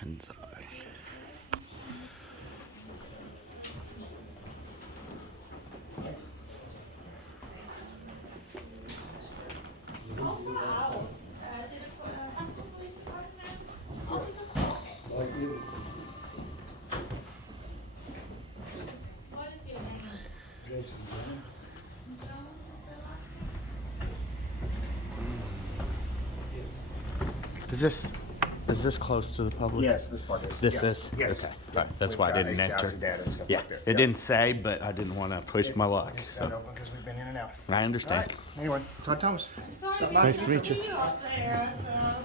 And so, Huntsville Police Department. Oh, he's okay. What is your name? Jones is the last name? is this close to the public? Yes, this part is. This Yeah. is? Yes. Okay. All right. That's We've why I got didn't enter. ACIC data and stuff Yeah. like that. It didn't say, but I didn't want to push my luck. I So know because we've been in and out. I understand. All right. Anyway, Todd Thomas. Sorry, we Nice to didn't meet you. see you up there, so.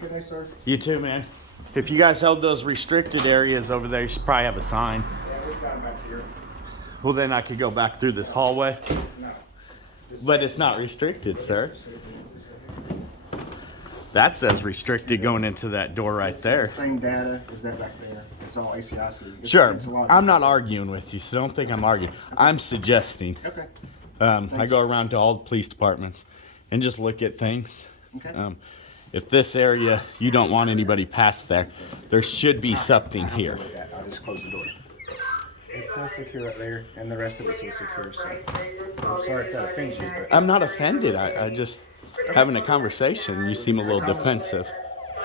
Good day, sir. You too, man. If you guys held those restricted areas over there, you should probably have a sign. Yeah, we've got him back here. Well, then I could go back through this hallway. No. But it's not restricted, sir. That says restricted going into that door right there. Same data as that back there. It's all ACIC. Sure. It's a lot. I'm not arguing with you, so don't think I'm arguing. I'm suggesting. Okay. I go around to all the police departments and just look at things. Okay. If this area, you don't want anybody past there, there should be something here. With that, I'll just close the door. It says secure up there, and the rest of it says secure. So I'm sorry if that offends you, but I'm not offended. I just having a conversation. You seem a little defensive.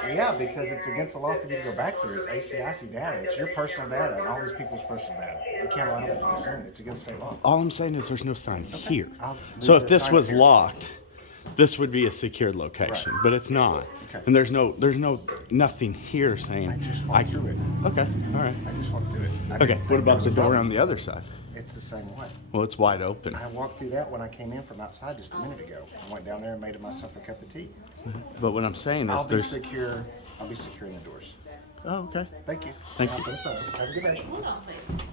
yeah, because it's against the law for you to go back there. It's ACIC data. It's your personal data and all these people's personal data. You can't allow that to be seen. It's against state law. All I'm saying is there's no sign here. I'll So leave if the this sign was here. locked, this would be a secured location, Right. but it's not. Okay. And there's nothing here saying. I just walked through it. Okay, all right. I just walked through it. I Okay, didn't what think about there was the a door problem. on the other side? It's the same way. Well, it's wide open. I walked through that when I came in from outside just a minute ago. I went down there and made myself a cup of tea. But what I'm saying is I'll be there's. secure. I'll be securing the doors. Oh, okay. Thank you. Thank I'll you. put this up. Have a good day. Hold on, please.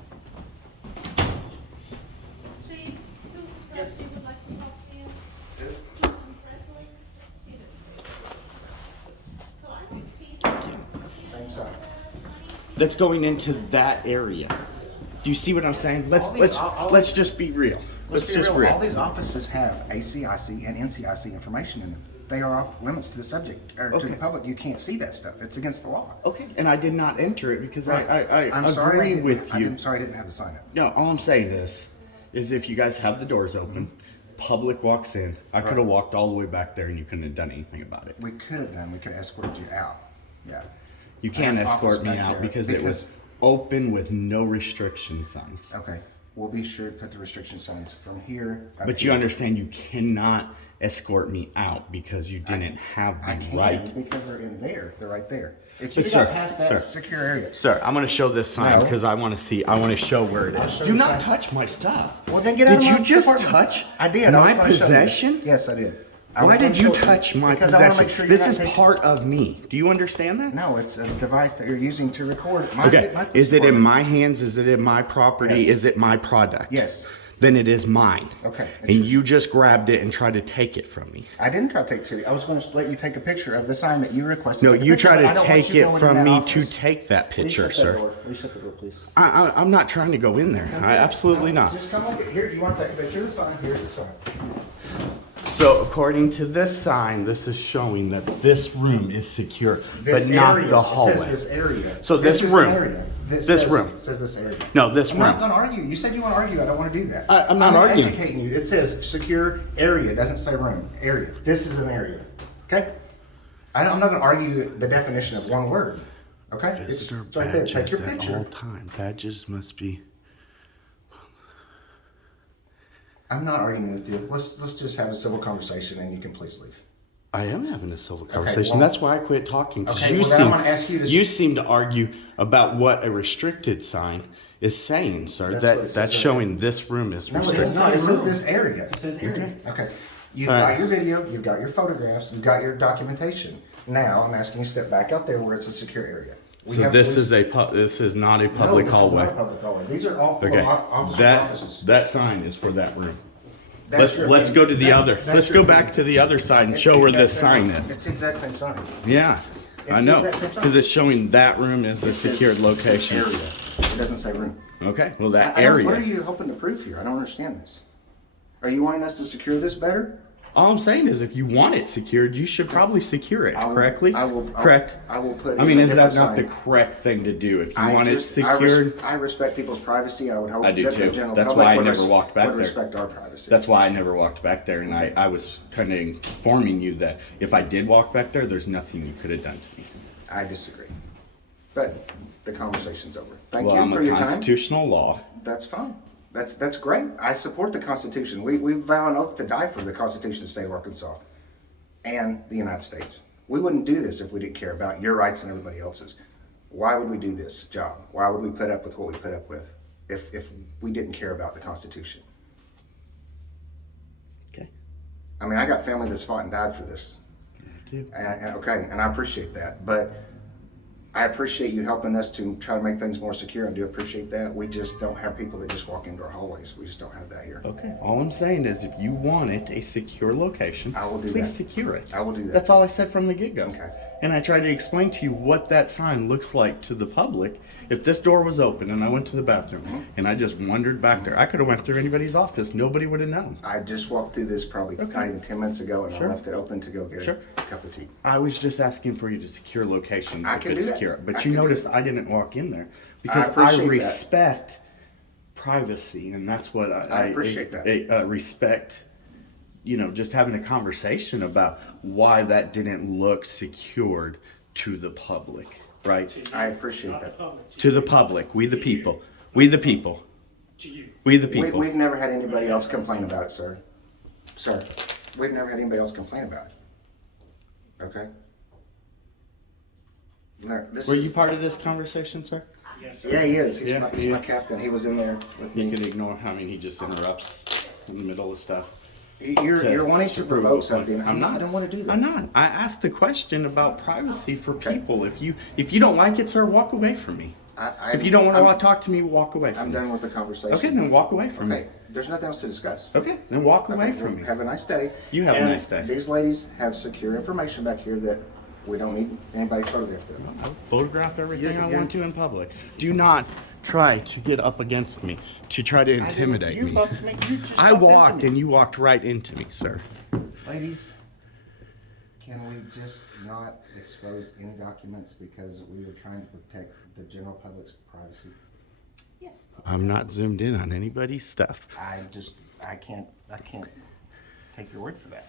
Chief, Susan Presley would like to talk to you. Susan Presley? She didn't say it. So I don't see. Same side. That's going into that area. Do you see what I'm saying? All these- Let's just be real. Let's be just real. All these offices have ACIC and NCIC information in them. They are off limits to the subject or to Okay. the public. You can't see that stuff. It's against the law. Okay, and I did not enter it because I I'm sorry. I agree didn't- with you. I'm sorry I didn't have the sign up. No, all I'm saying is if you guys have the doors open, public walks in, I could have walked all the way back there and you couldn't have done anything about it. We could have done. We could have escorted you out. Yeah. You can't I have an office escort me back out there because it was open with no restriction signs. Okay. We'll be sure to put the restriction signs from here. up But you here. understand you cannot escort me out because you didn't have I the can right. because they're in there. They're right there. If you But got sir, past that sir. secure area. Sir, I'm going to show this sign No. because I want to see. I want to show where it is. show Do the not sign. touch my stuff. Well, then get out Did of my you just department. touch I did. I my was gonna show you. possession? Yes, I did. I Why was gonna did you show touch my because I wanna possession? make sure you're This not is taking- part of me. Do you understand that? No, it's a device that you're using to record. Okay. Is it in department. my hands? Is it in my property? Yes. Is it my product? Yes. Then it is mine. Okay. And you just grabbed it and tried to take it from me. I didn't try to take it to you. I was going to let you take a picture of the sign that you requested. No, Take a you picture, try but I to don't want take you it going in from that me office. to take that Will you picture, shut that sir. door? Will you shut the door, please? I'm not trying to go in there. I absolutely not. Just come look at here. You want that picture of the sign? Here's the sign. So according to this sign, this is showing that this room is secure, This but not area, the It hallway. says this area. So this is room. An area. This says, room. It says this area. No, this I'm room. not going to argue. You said you want to argue. I don't want to do that. I'm not arguing. educating you. It says secure area. It doesn't say room. Area. This is an area. Okay? I'm not going to argue the definition of one word. Okay? Visitor It's right there. Take badges your at all picture. time. Badges must be. I'm not arguing with you. Let's just have a civil conversation and you can please leave. I am having a civil conversation. well- That's why I quit talking. 'Cause Okay, you well, then I seem, wanna ask you to- you seem to argue about what a restricted sign is saying, sir. That's what it says That's right showing this room is No, it restricted. is not. It says this area. It says area. Okay. You've All got right. your video, you've got your photographs, you've got your documentation. Now I'm asking you to step back out there where it's a secure area. We So have this police- this is not a No, public this is hallway. not a public hallway. These are all Okay. officers' offices. That sign is for that room. That's your Let's opinion. go to the That's- other. that's Let's your go back opinion. to the other side and It's show the where exact this same- sign is. It's the exact same sign. Yeah, It's I the know. exact same sign. Because it's showing that room as a It says- secured it says location. Area. It doesn't say room. Okay, well that I don't- area. What are you hoping to prove here? I don't understand this. Are you wanting us to secure this better? All I'm saying is if you want it secured, you should probably secure it correctly. Correct. I will put. I mean, in a is that different not the sign. correct thing to do? If you I want it just- secured, I respect people's privacy. I would hope I do that the too. general That's public why I would never walked back would there. respect our privacy. that's why I never walked back there, and I was kind of informing you that if I did walk back there, there's nothing you could have done to me. I disagree. But the conversation's over. Thank Well, you I'm for a your time. constitutional law. That's fine. That's great. I support the Constitution. We vow an oath to die for the Constitution of the state of Arkansas and the United States. We wouldn't do this if we didn't care about your rights and everybody else's. Why would we do this job? Why would we put up with what we put up with if we didn't care about the Constitution? Okay. I mean, I got family that's fought and died for this. And I appreciate that. But I appreciate you helping us to try to make things more secure. I do appreciate that. We just don't have people that just walk into our hallways. We just don't have that here. Okay. All I'm saying is if you want it a secure location, I will do please that. secure it. I will do that. That's all I said from the get-go. Okay. And I tried to explain to you what that sign looks like to the public. If this door was open and I went to the bathroom Mm-hmm. and I just wandered back there, I could have went through anybody's office. Nobody would have known. I just walked through this probably not even 10 minutes ago, and Sure. I left it open to go get Sure. a cup of tea. I was just asking for you to secure locations. I if can it's do that. secure. But I you can do noticed that. I didn't walk in there because I appreciate that. respect privacy, and that's what I appreciate that. I respect. You know, just having a conversation about why that didn't look secured to the public, right? I appreciate that. To the public, we the people, we the people, we the people. We've never had anybody else complain about it, sir. Sir, we've never had anybody else complain about it. Okay? No, this Were is- you part of this conversation, sir? Yeah, he is. He's, Yeah, my, he's yeah. my captain. He was in there with You me. can ignore. I mean, he just interrupts in the middle of stuff. You're wanting to prove provoke a point. something. I'm not. I don't want to do that. I'm not. I asked a question about privacy for people. If you don't like it, sir, walk away from me. If you don't want to talk to me, walk away from I'm me. done with the conversation. Okay, then walk away from Okay, me. there's nothing else to discuss. Okay, then walk away Okay, from well, me. Have a nice day. You have a And nice day. These ladies have secure information back here that we don't need anybody photographed them. I'll photograph everything I You're- want to in public. Do not try to get up against me, to try to intimidate You me. bumped me. You just I bumped into walked me. and you walked right into me, sir. Ladies, can we just not expose any documents because we were trying to protect the general public's privacy? Yes. I'm not zoomed in on anybody's stuff. I can't take your word for that.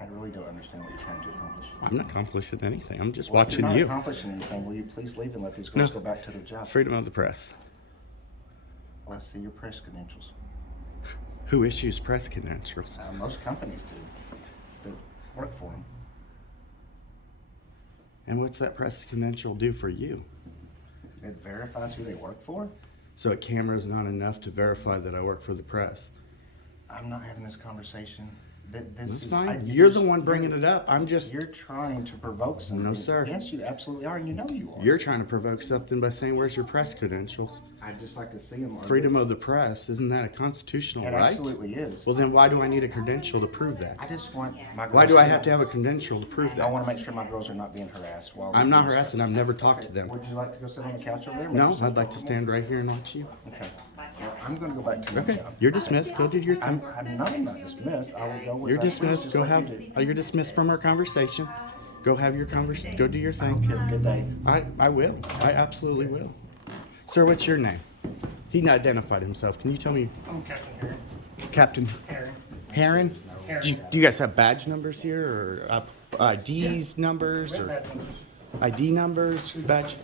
I really don't understand what you're trying to accomplish. I'm not accomplishing anything. I'm just Well, if watching you're not you. accomplishing anything, will you please leave and let these girls No. go back to their job? Freedom of the press. Let's see your press credentials. Who issues press credentials? Most companies do that work for them. And what's that press credential do for you? It verifies who they work for. So a camera is not enough to verify that I work for the press. I'm not having this conversation. This That's is, fine. You're the one bringing it up. I'm just. You're trying to provoke something. No, sir. Yes, you absolutely are, and you know you are. You're trying to provoke something by saying, "Where's your press credentials?" I'd just like to see them. Freedom of the press, isn't that a constitutional It right? absolutely is. Well, then why do I need a credential to prove I that? just want my girls Why do I have to have a credential to prove I that? want to make sure my girls are not being harassed while I'm we're not doing harassing. stuff. I've never talked to them. Would you like to go sit on the couch over there? No, I'd like to stand right here and watch you. Okay. Well, I'm going to go back to my Okay, job. you're dismissed. Go do your thing. I'm not dismissed. I will go with You're that dismissed. just Go like have. you You're dismissed from our conversation. Go have your conversation. Go do your do. thing. Have a good day. I will. I absolutely will. Sir, what's your name? He identified himself. Can you tell me, I'm Captain Herring. Captain Herring. Heron? Do you guys have badge numbers here or IDs numbers Red or badge numbers. ID numbers? Badge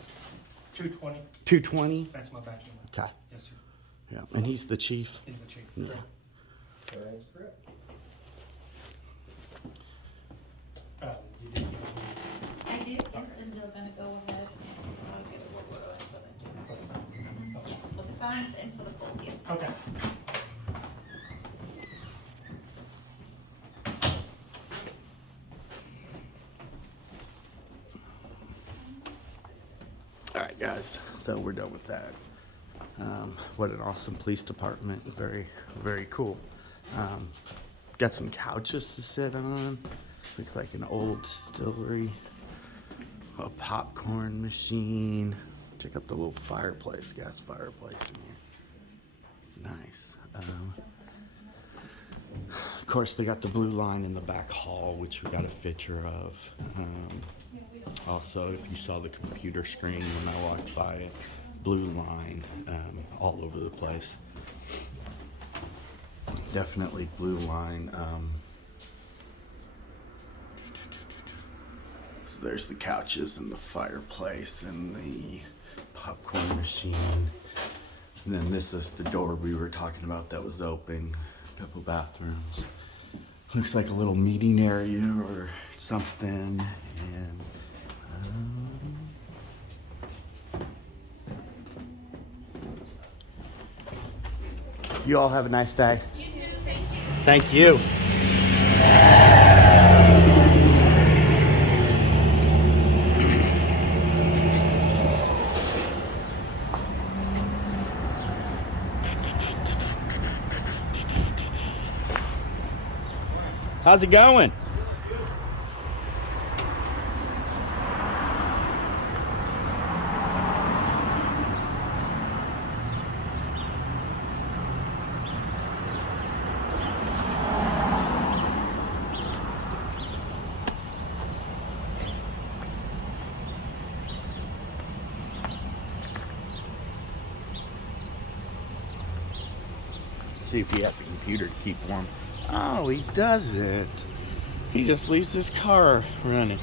220. 220. That's my badge number. Okay. Yes, sir. Yeah, and he's the chief. He's the chief. Yeah. You did. I did, yes, and they're gonna go ahead and I'll get a little For the signs. yeah, for the signs and for the poll, yes. Okay. Alright guys, so we're done with that. What an awesome police department. Very, very cool. Got some couches to sit on. Looks like an old distillery. A popcorn machine. Check out the little fireplace, gas fireplace in here. It's nice. Of course, they got the blue line in the back hall, which we got a picture of. Also, if you saw the computer screen when I walked by it, blue line all over the place. Definitely blue line. So there's the couches and the fireplace and the popcorn machine. And then this is the door we were talking about that was open. A couple bathrooms. Looks like a little meeting area or something. And you all have a nice day. You too, thank you. Thank you. How's it going? See if he has a computer to keep warm. Oh, he doesn't. He just leaves his car running.